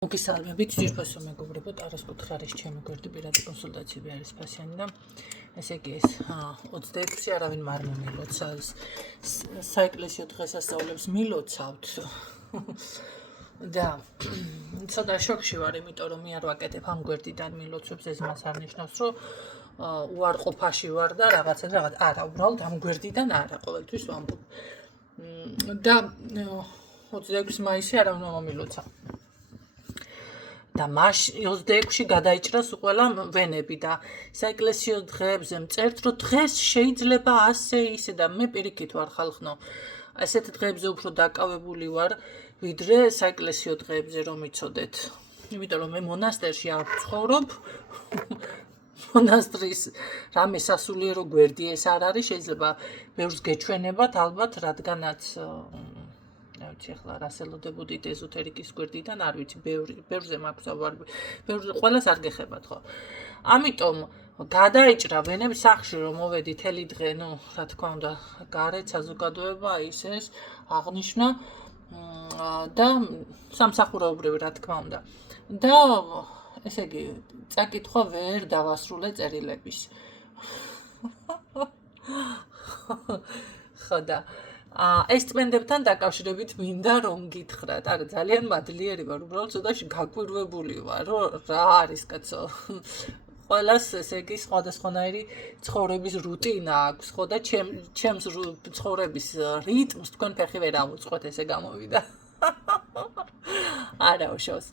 მოგესალმებით, ძირფასო მეგობრებო, ტარას კუთხე არის ჩემი გვერდი, პირადი კონსულტაციები არის ფასიანი და ესე იგი ეს 26-ში არავინ არ მომილოცავს. საეკლესიო დღესასწაულებს მილოცავთ. და ცოტა შოქში ვარ, იმიტომ რომ მე არ ვაკეთებ ამ გვერდიდან მილოცვებს, ეს მას არ ნიშნავს, რომ უარყოფაში ვარ და რაღაც არა, უბრალოდ ამ გვერდიდან არა, ყოველთვის ვამბობ. და 26 მაისი არავინ მომილოცავ. და მას 26-ში გადაიჭრას ყველა ვენები და საეკლესიო დღეებზე მწერთ, რომ დღეს შეიძლება ასე ისე და მე პირიქით ვარ ხალხნო. ასეთ დღეებზე უფრო დაკავებული ვარ, ვიდრე საეკლესიო დღეებზე რომ იცოდეთ. იმიტომ რომ მე მონასტერში არ ვცხოვრობ. მონასტრის რამე სასულიერო გვერდი ეს არ არის, შეიძლება ბევრს გეჩვენებათ ალბათ, რადგანაც ვიცი ახლა რას ელოდებოდით ეზოთერიკის გვერდიდან, არ ვიცი, ბევრზე მაქვს ავარ, ყველას არ გეხებათ ხო. ამიტომ გადაიჭრა ვენებს სახში რომ მოვედი თელი დღე, რა თქმა უნდა, გარეთ საზოგადოება ის ეს აღნიშნა და სამსახურეობრივი რა თქმა უნდა. და ესე იგი, წაკითხვა ვერ დავასრულე წერილების. ხო და ეს წმენდებთან დაკავშირებით მინდა რომ გითხრათ, არა ძალიან მადლიერი ვარ, უბრალოდ ცოტა გაკვირვებული ვარ, რომ რა არის კაცო. ყველას ესე იგი სხვადასხვანაირი ცხოვრების რუტინა აქვს, ხო და ჩემს ცხოვრების რიტმს თქვენ ფეხი ვერ ამოწყვეთ, ესე გამოვიდა. არა უშავს.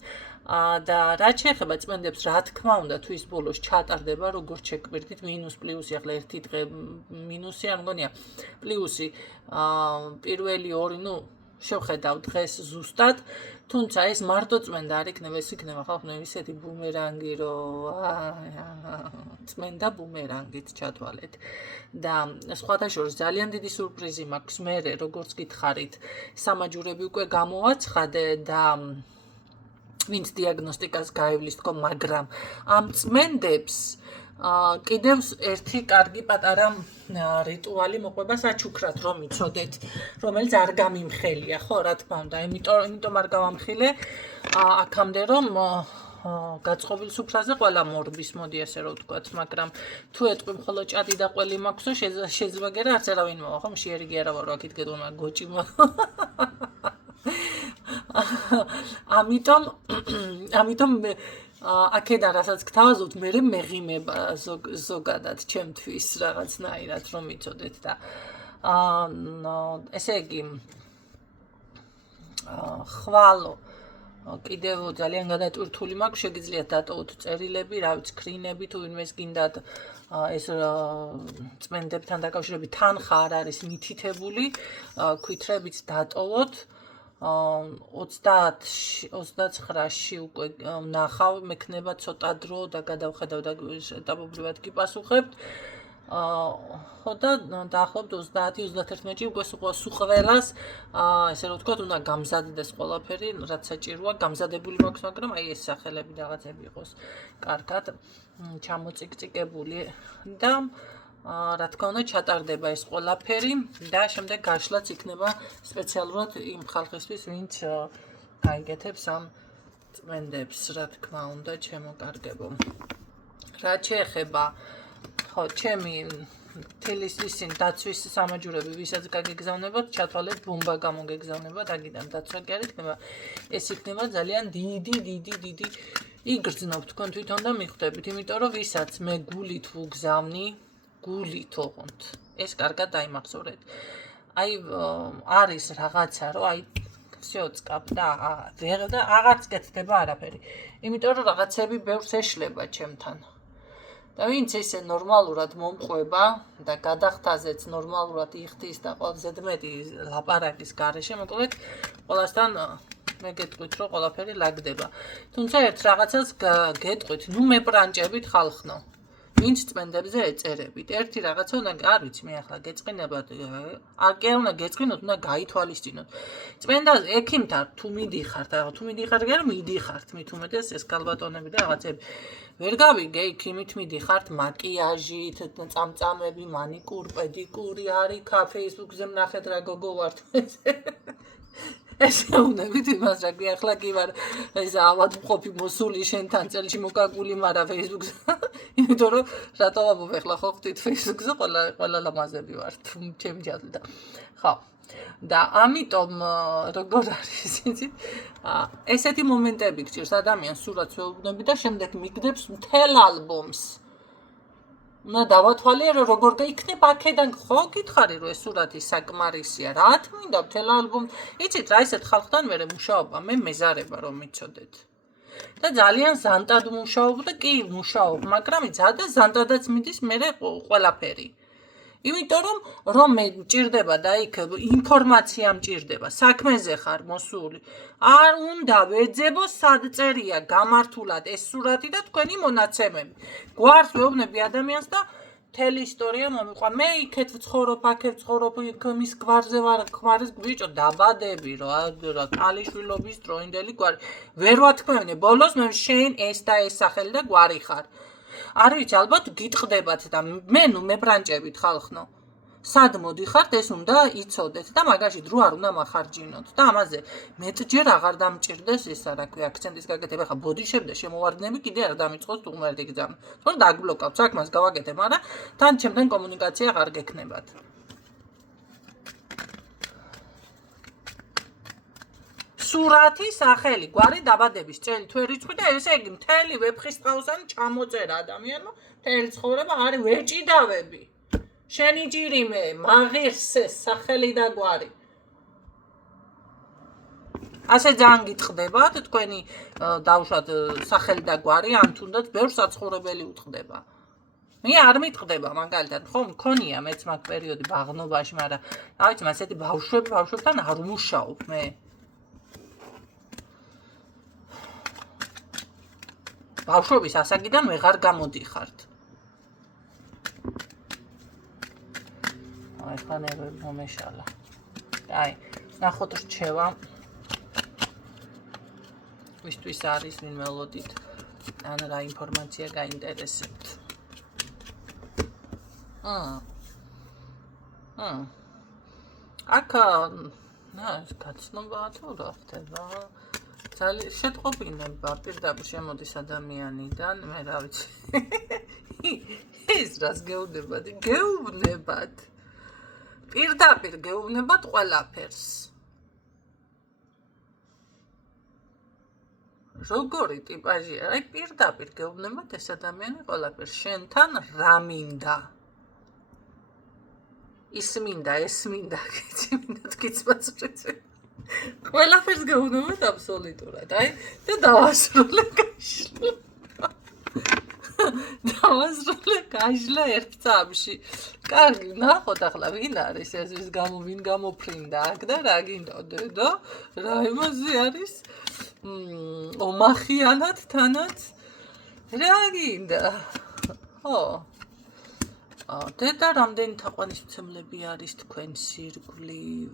და რაც შეეხება წმენდებს, რა თქმა უნდა, თვის ბოლოს ჩატარდება, როგორც შეგვირდით, მინუს პლუსი, ახლა ერთი დღე მინუსი, არ მგონია, პლუსი, პირველი ორი, შევხედავ დღეს ზუსტად, თუმცა ეს მარტო წმენდა არ იქნება, ეს იქნება ხალხო ისეთი ბუმერანგი, რომ წმენდა ბუმერანგით ჩათვალეთ. და სხვადასხვა ძალიან დიდი სურპრიზი მაქვს მე, როგორც გითხარით, სამაჯურები უკვე გამოვაცხადე და ვინც დიაგნოსტიკას გაივლის თქო, მაგრამ ამ წმენდებს კიდევ ერთი კარგი პატარა რიტუალი მოყვება საჩუქრად, რომ იცოდეთ, რომელიც არ გამიმხელია, ხო, რა თქმა უნდა, იმიტომ არ გავამხილე აქამდე, რომ გაწყობილ სუფრაზე ყველა მორბის, მოდი ასე რომ ვთქვათ, მაგრამ თუ ეტყვი მხოლოდ ჭადი და ყველი მაქვს, შეიძლება გერა არც არავინ მოვა, ხო, მშიერი კი არა ვარ, აქეთ გეტყვი გოჭი ამიტომ აქედან რასაც გთავაზობთ, მე მეღიმება ზოგადად ჩემთვის რაღაცნაირად რომ იცოდეთ და ესე იგი ხვალო კიდევ ძალიან გადატვირთული მაქვს, შეგიძლიათ დატოვოთ წერილები, რა ვიცი, ქრინები, თუ ვინმეს გინდათ ეს წმენდებთან დაკავშირებით თანხა არ არის მითითებული, ქვითრებით დატოვოთ. 29-ში უკვე ნახავ, მექნება ცოტა დრო და გადავხედავ და ეტაპობრივად კი პასუხებთ. ხო და დაახლოებით 30-31-ში უკვე სუყველას, ესე რომ ვთქვათ, უნდა გამზადდეს ყველაფერი, რაც საჭიროა, გამზადებული მაქვს, მაგრამ აი ეს სახელები რაღაცები იყოს კარგად ჩამოწიკწიკებული და რა თქმა უნდა ჩატარდება ეს ყველაფერი და შემდეგ გაშლაც იქნება სპეციალურად იმ ხალხისთვის, ვინც გაიგეთებს ამ წმენდებს, რა თქმა უნდა, ჩემო კარგებო. რაც შეეხება ხო, ჩემი თელისისინ დაცვის სამაჯურები, ვისაც გაგეგზავნებათ, ჩათვალეთ ბომბა გამოგეგზავნებათ, აგიდან დაცვა კი არ იქნება, ეს იქნება ძალიან დიდი იგრძნობ თქვენ თვითონ და მიხვდებით, იმიტომ რომ ვისაც მე გულით ვუგზავნი, გულით ოღონდ, ეს კარგად დაიმახსოვრეთ. აი არის რაღაცა, რომ აი ვსიოწკაბ და აღარც კეთდება არაფერი. იმიტომ რომ რაღაცები ბევრს ეშლება ჩემთან. და ვინც ესე ნორმალურად მომყვება და გადახტაზეც ნორმალურად იხდის და ზედმეტი ლაპარაკის გარეშე, მოკლედ ყველასთან მე გეტყვით, რომ ყველაფერი ლაგდება. თუმცა ერთ რაღაცას გეტყვით, მეპრანჭებით ხალხნო. ვინც წმენდებზე ეწერებით. ერთი რაღაცა უნდა, არ ვიცი, მე ახლა გეწყინებათ, კი არ უნდა გეწყინოთ, უნდა გაითვალისწინოთ. წმენდაზე ექიმთან თუ მიდიხართ, თუ მიდიხართ, მიდიხართ, მით უმეტეს ეს გალბატონები და რაღაცები. ვერ გავიგე, ექიმით მიდიხართ, მაკიაჟით, წამწამები, მანიკურ, პედიკური, არიქა, Facebook-ზე ვნახეთ რა გოგო ვართ. ესეუნებით იმას რა ახლა კი ვარ ეს ავადმყოფი მოსული შენთან წელში მოკაკული მარა Facebook-ზე იმიტომ რომ რატო ვამბობ ახლა ხო ხდით Facebook-ზე ყველა ლამაზები ვართ ჩემი ჯადლი და ხო და ამიტომ როგორ არის იცით ესეთი მომენტები გჭირს ადამიანს სურათს ვეუბნები და შემდეგ მიგდებს მთელ ალბომს უნდა დავათვალიერო როგორ გაიქნება აქედან ხო გითხარი რომ ეს სურათი საკმარისია რა თქმა მთელ ალბომს იცით რა ესეთ ხალხთან მე მუშაობა მე მეზარება რომ მიცოდეთ და ძალიან ზანტად მუშაობ და კი მუშაობ მაგრამ იცადა ზანტადაც მიდის მე ყველაფერი იმიტომ რომ მე მჭირდება და იქ ინფორმაცია მჭირდება საქმეზე ხარ მოსული არ უნდა ვეძებო სად წერია გამართულად ეს სურათი და თქვენი მონაცემები გვარს ვეუბნები ადამიანს და მთელი ისტორია მომიყვა მე იქეთ ვცხოვრობ აქეთ ვცხოვრობ მის გვარზე ვარ ქმარის ბიჭო დაბადები რა ქალიშვილობის დროინდელი გვარი ვერ ვათქმევინე ბოლოს მე შენ ეს და ეს სახელი და გვარი ხარ არ ვიცი ალბათ გიტყდებათ და მე ნუ მებრანჭებით ხალხნო სად მოდიხართ ეს უნდა იცოდეთ და მაგაში დრო არ უნდა მახარჯინოთ და ამაზე მეტჯერ აღარ დამჭირდეს ესა რა ქვია აქცენტის გაკეთება ხა ბოდიშებ და შემოვარდნები კიდე არ დამიწყოს თუმად ეგზამ თორე დაგბლოკავთ საქმეს გავაკეთებ მაგრამ თან ჩემთან კომუნიკაცია აღარ გექნებათ სურათი სახელი გვარი დაბადების წელი თვერიცხვი და ესე იგი მთელი ვეფხისტყაოსანი ჩამოწერა ადამიანმა მთელი ცხოვრება არის ვეჭიდავები შენი ჯირიმე მაღირსე სახელი და გვარი ასე ძალიან გიტყდებათ თქვენი დავუშვათ სახელი და გვარი ან თუნდაც ბევრ საცხოვრებელი უტყდება მე არ მიტყდება მაგალითად ხო მქონია მეც მაგ პერიოდი ბაღნობაში მაგრამ რა ვიცი მასეთი ბავშვებთან არ ვმუშაობ მე ბავშვობის ასაკიდან ვეღარ გამოდიხართ. აი ხან ერე მომეშალა. აი, ნახოთ რჩევა. ვისთვის არის ვინ მელოდით? ან რა ინფორმაცია გაინტერესებთ? აქ კაცნობაა თუ რა ხდება? ძალიან შეტყობინება პირდაპირ შემოდის ადამიანიდან, მე რა ვიცი. ეს რას გეუბნებათ? გეუბნებათ. პირდაპირ გეუბნებათ ყველაფერს. როგორი ტიპაჟია? აი პირდაპირ გეუბნებათ ეს ადამიანი ყველაფერს. შენთან რა მინდა? ის მინდა, ეს მინდა, გეცი მინდა თქვიცმაცრეცე. ყველაფერს გეუბნებათ აბსოლუტურად, აი და დავასრულე გაშლა. დავასრულე გაშლა ერთ წამში. კარგი, ნახოთ ახლა ვინ არის ეს ვის გამო ვინ გამოფრინდა აქ და რა გინდოდო? რა იმაზე არის? ომახიანად თანაც რა გინდა? ო დედა რამდენი თაყვანისმცემლები არის თქვენ სირგვლივ?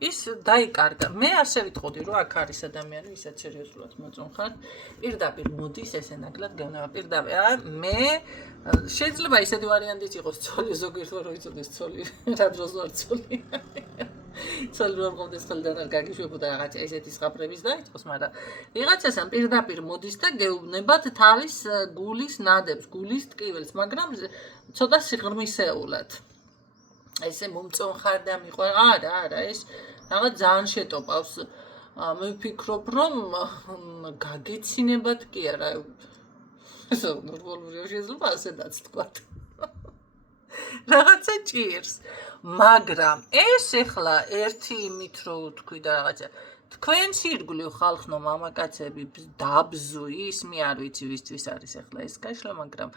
ის დაიკარგა. მე ასე ვიტყოდი, რომ აქ არის ადამიანი, ვისაც სერიოზულად მოწონხარ, პირდაპირ მოდის ესე ნაკლად გეუბნება. პირდაპირ, მე შეიძლება ისეთი ვარიანტიც იყოს, ცოლი ზოგიერთ რო იცოდეს ცოლი, რა დროს ვარ ცოლი. ცოლი რომ მოვდეს ხელიდან არ გაგიშვებოდა რაღაცა ესეთი სხაპრების დაიწყოს, მაგრამ ვიღაცასთან პირდაპირ მოდის და გეუბნებათ თავის გულის ნადებს, გულის ტკივილს, მაგრამ ცოტა სიღრმისეულად. ესე მომწონხარ და მიყვარ, არა, ეს რაღაც ძალიან შეტოპავს. მე ვფიქრობ, რომ გაგეცინებათ კი არა. ეს ნორმალურია შეიძლება ასედაც თქვათ. რაღაცა ჭირს, მაგრამ ეს ახლა ერთი იმით რო თქვი და რაღაცა თქვენ სირგვლივ ხალხნო მამაკაცები დაბზუის, მე არ ვიცი ვისთვის არის ახლა ეს გაშლა, მაგრამ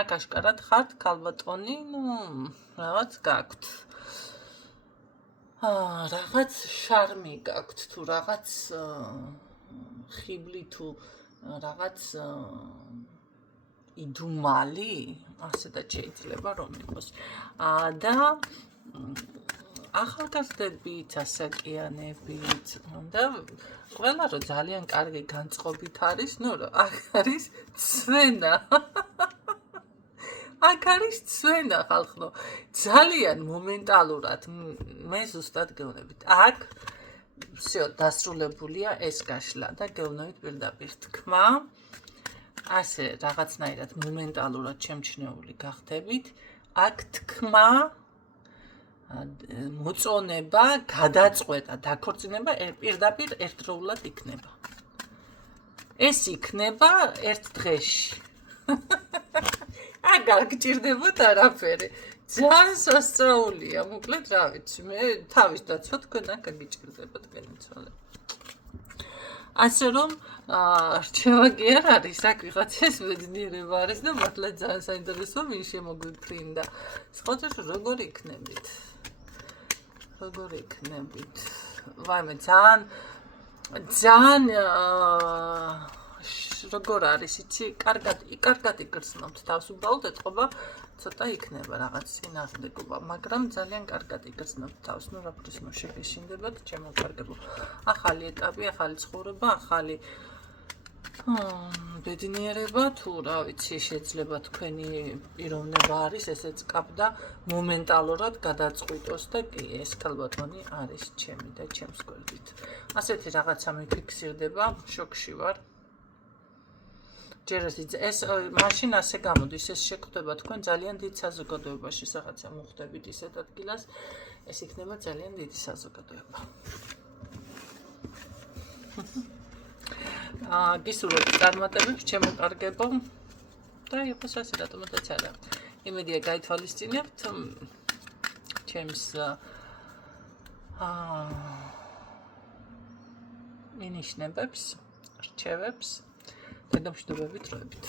აქ აშკარად ხართ ქალბატონი, რაღაც გაქვთ. რაღაც შარმი გაქვთ თუ რაღაც ხიბლი თუ რაღაც იდუმალი, ასეთაც შეიძლება რომ იყოს. და ახალგაზრდებით, ასაკიანებით და ყველა რომ ძალიან კარგი განწყობით არის, აქ არის ცვენა. აქ არის ცვენა ხალხო. ძალიან მომენტალურად მე ზუსტად გეუბნებით. აქ всё, დასრულებულია ეს გაშლა და გევნებით პირდაპირ თქმა. ასე რაღაცნაირად მომენტალურად შემჩნეული გახდებით. აქ თქმა, მოწონება, გადაწყვეტა, დაქორწინება პირდაპირ ერთდროულად იქნება. ეს იქნება ერთ დღეში. აგარ გჭირდებოდა არაფერი. ძალიან სასწაულია, მოკლედ რა ვიცი, მე თავის დაცვა თქვენ აქ გიჭირდებათ განიცვალე. ასე რომ რჩევა კი არ არის, აქ ვიღაცას ბედნიერება არის და მართლა ძალიან საინტერესოა ვინ შემოგვიფრინდა. სხვათა როგორ იქნებით? როგორ იქნებით? ვაიმე ძალიან როგორ არის, იცი, კარგად იგრძნობთ თავს, უბრალოდ ეთყობა ცოტა იქნება რაღაც წინააღმდეგობა, მაგრამ ძალიან კარგად იგრძნობთ თავს, ნუ რა ქვია, ნუ შეგეშინდებათ, ჩემო კარგებო. ახალი ეტაპი, ახალი ცხოვრება, ახალი ბედნიერება, თუ რა ვიცი, შეიძლება თქვენი პიროვნება არის, ესეც კապდა მომენტალურად გადაწყვიტოს და კი, ეს ქალბატონი არის ჩემი და ჩემს გვერდით. ასეთი რაღაცა მიფიქსირდება, შოკში ვარ. ჯერ ეს მაშინ ასე გამოდის, ეს შეხვდება თქვენ ძალიან დიდ საზოგადოებაში, რაღაცა მოხდებით ისეთ ადგილას, ეს იქნება ძალიან დიდი საზოგადოება. გისურვებთ წარმატებებს, ჩემო კარგებო. და იყოს ასე, რატომაც არა. იმედია გაითვალისწინებთ ჩემს მინიშნებებს, რჩევებს და დამშვიდობებით დროებით.